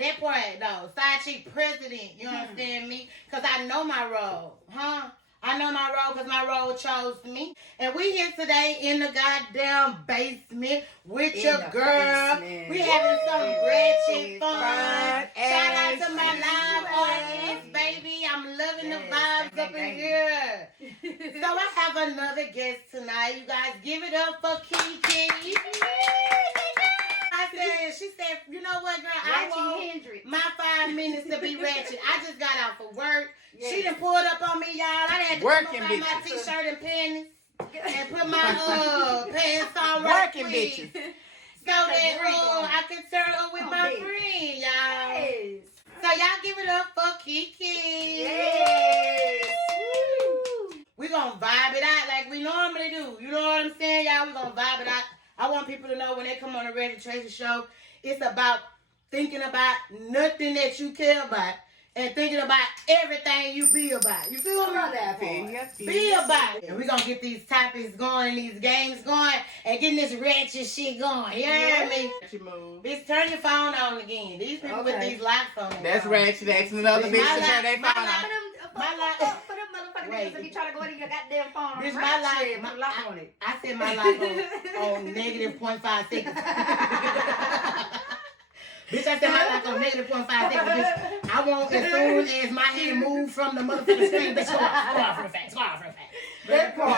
That part, though. Side chick president. You understand me? Because I know my role. Huh? I know my role because my role chose me. And we here today in the goddamn basement with your girl. We having some ratchet fun. Shout out to my live audience, baby. I'm loving the vibes up in here. So I have another guest tonight. You guys give it up for Kiki. She said, you know what, girl? I want my 5 minutes to be ratchet. I just got out for work. Yes. She done pulled up on me, y'all. I had to put on my t-shirt and panties and put my pants on right quick. Bitches. So that I can turn up with my friend, y'all. Yes. So y'all give it up for Kiki. Yes. We gonna vibe it out like we normally do. You know what I'm saying, y'all? We gonna vibe it out. I want people to know when they come on the Ratchet Tracy show, it's about thinking about nothing that you care about and thinking about everything you be about. You feel me? Be about it. And we're going to get these topics going, these games going, and getting this ratchet shit going. You hear me? Bitch, turn your phone on again. These people with these locks on them. That's ratchet. That's another bitch to turn their phone on. My lock. For them motherfuckers niggas if you try to go in your goddamn phone. Bitch, my lock on it. I said my lock on negative 0.5 seconds. Bitch, I said my lock on negative 0.5 seconds. Bitch, I want as soon as my hand move from the motherfucking screen, bitch, go off for a fact. That part.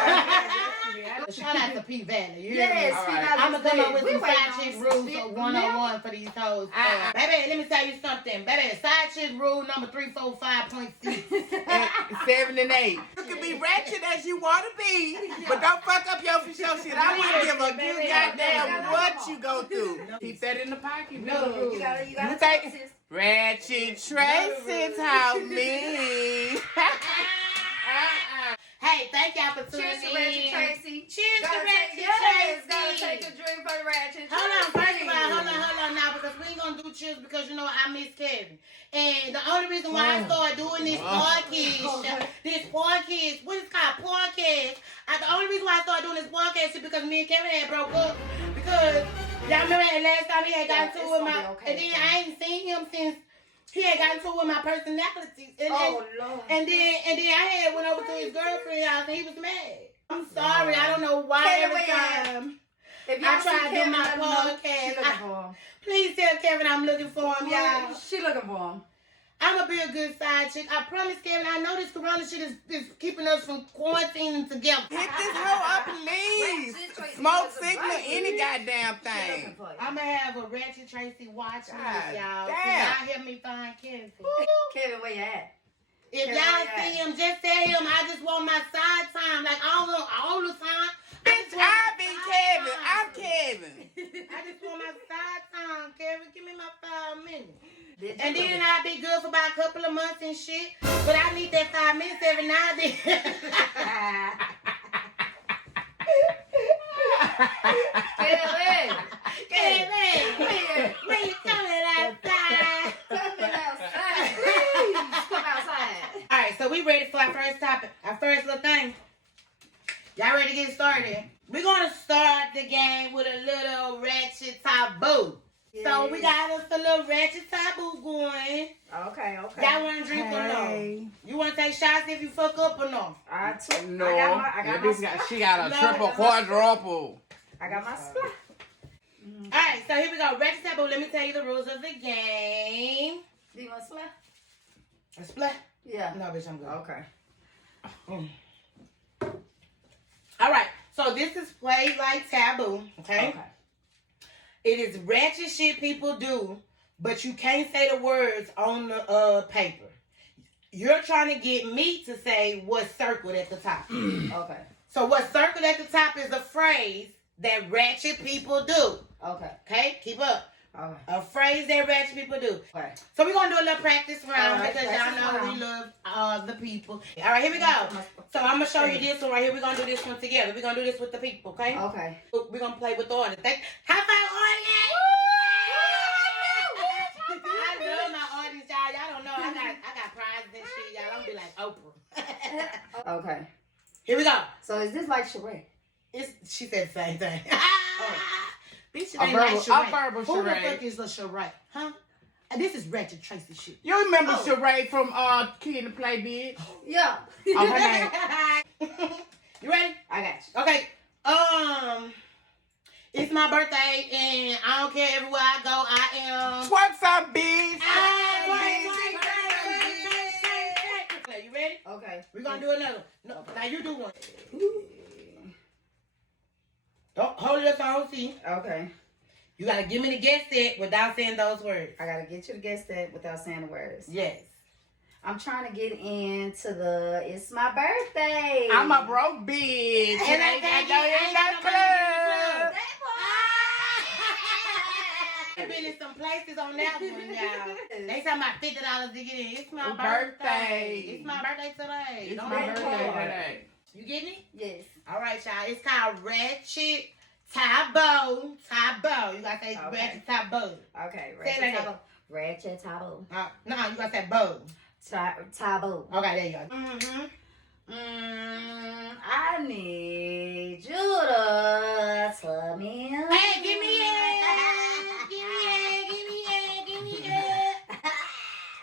Shout out to P Valley. You hear me? I'm going to come up with some side chick rules for 101 for these hoes. Baby, let me tell you something. Baby, side chick rule number 345.6. 7 and 8. You can be ratchet as you want to be, but don't fuck up your for sure shit. I wouldn't give a good goddamn what you go through. Keep that in the pocket. No, you gotta take it. Ratchet Tracy taught me. Hey, thank y'all for tuning in. Cheers to Ratchet Tracy. Cheers to Ratchet Tracy. Gotta take a drink for the Ratchet Tracy. Hold on, first of all, hold on now, because we ain't gonna do cheers because you know I miss Kevin. And the only reason why I started doing this podcast, what is it called, podcast. The only reason why I started doing this podcast is because me and Kevin had broke up. Because y'all remember that last time he had gotten to with my, and then I ain't seen him since. He had gotten to with my personalities. And Lord. And then I had went over to his girlfriend's house and he was mad. I'm sorry. I don't know why every time I try to do my podcast. Please tell Kevin I'm looking for him, y'all. She looking for him. I'm going to be a good side chick. I promise, Kevin, I know this corona shit is keeping us from quarantining together. Hit this hoe up, please. Smoke signal, any goddamn thing. I'm going to have a Ratchet Tracy watch me, y'all. Damn. Can y'all help me find Kevin? Kevin, where you at? If y'all see him, just tell him I just want my side time. Like, I don't want all the time. Bitch, I be Kevin. I'm Kevin. I just want my side time, Kevin. Give me my 5 minutes. And then I'll be good for about a couple of months and shit. But I need that 5 minutes every now and then. Kevin, when you coming outside? Please, come outside. All right, so we ready for our first topic, our first little thing. Y'all ready to get started? We're going to start the game with a little ratchet taboo. Yeah. So we got us a little ratchet taboo going. Okay. Y'all want to drink or no? You want to take shots if you fuck up or no? No. She got a triple, quadruple. I got my splat. All right, so here we go. Ratchet taboo. Let me tell you the rules of the game. Do you want a splat? A splat? Yeah. No, bitch, I'm good. Okay. All right, so this is played like taboo, okay? It is ratchet shit people do, but you can't say the words on the paper. You're trying to get me to say what's circled at the top. Okay. So what's circled at the top is a phrase that ratchet people do. Okay, keep up. Okay. A phrase that ratchet people do. Okay. So we're going to do a little practice round because y'all know we love the people. All right, here we go. So I'm going to show you this one right here. We're going to do this one together. We're going to do this with the people, okay? Okay. We're going to play with the audience. High five, audience! I love my audience, y'all. Y'all don't know. I got prizes and shit, y'all. I'm going to be like Oprah. Okay. Here we go. So is this like charade? She said the same thing. Bitch, it A ain't like charade. verbal Who the charade. fuck is the charade? Huh? This is Ratchet Tracy shit. You remember Sheree from Kid and Play Bitch? Yeah. Oh, her name. You ready? I got you. Okay. It's my birthday, and I don't care everywhere I go. I am. What's up, bitch? You ready? Okay. We're gonna do another. No, now you do one. Don't hold it up so I don't see. Okay. You gotta give me the guess set without saying those words. I gotta get you to guess that without saying the words. Yes. I'm trying to get into the it's my birthday. I'm a broke bitch. And I can't get in no club. I've been in some places on that one, y'all. They talking about $50 to get in. It's my birthday. It's my birthday today. It's Don't my let birthday go. today. You get me? Yes. All right, y'all. It's called Ratchet Taboo. Taboo. You gotta say Ratchet Taboo. Okay. Say it like Taboo. Ratchet taboo. No, you gotta say bow. Taboo. Okay, there you go. I need you to tell me. Hey, give me it. Give me it.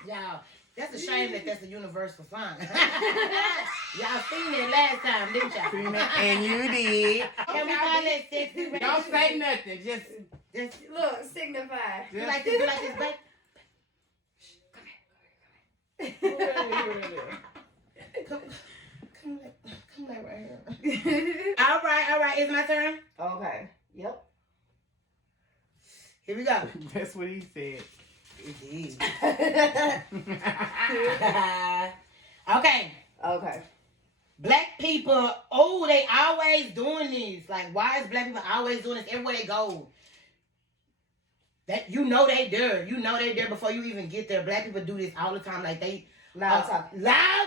Y'all, that's a shame that that's a universal sign. Y'all seen it last time, didn't y'all? Seen it, and you did. Can we call that sexy? Don't say nothing. Just Look, signify. You like this, baby? Come right here. All right. It's my turn. Okay. Yep. Here we go. that's what he said. It is. Okay. Okay. Black people, they always doing this. Like, why is black people always doing this everywhere they go? That they there. You know they there before you even get there. Black people do this all the time. Like they Loud talking. Loud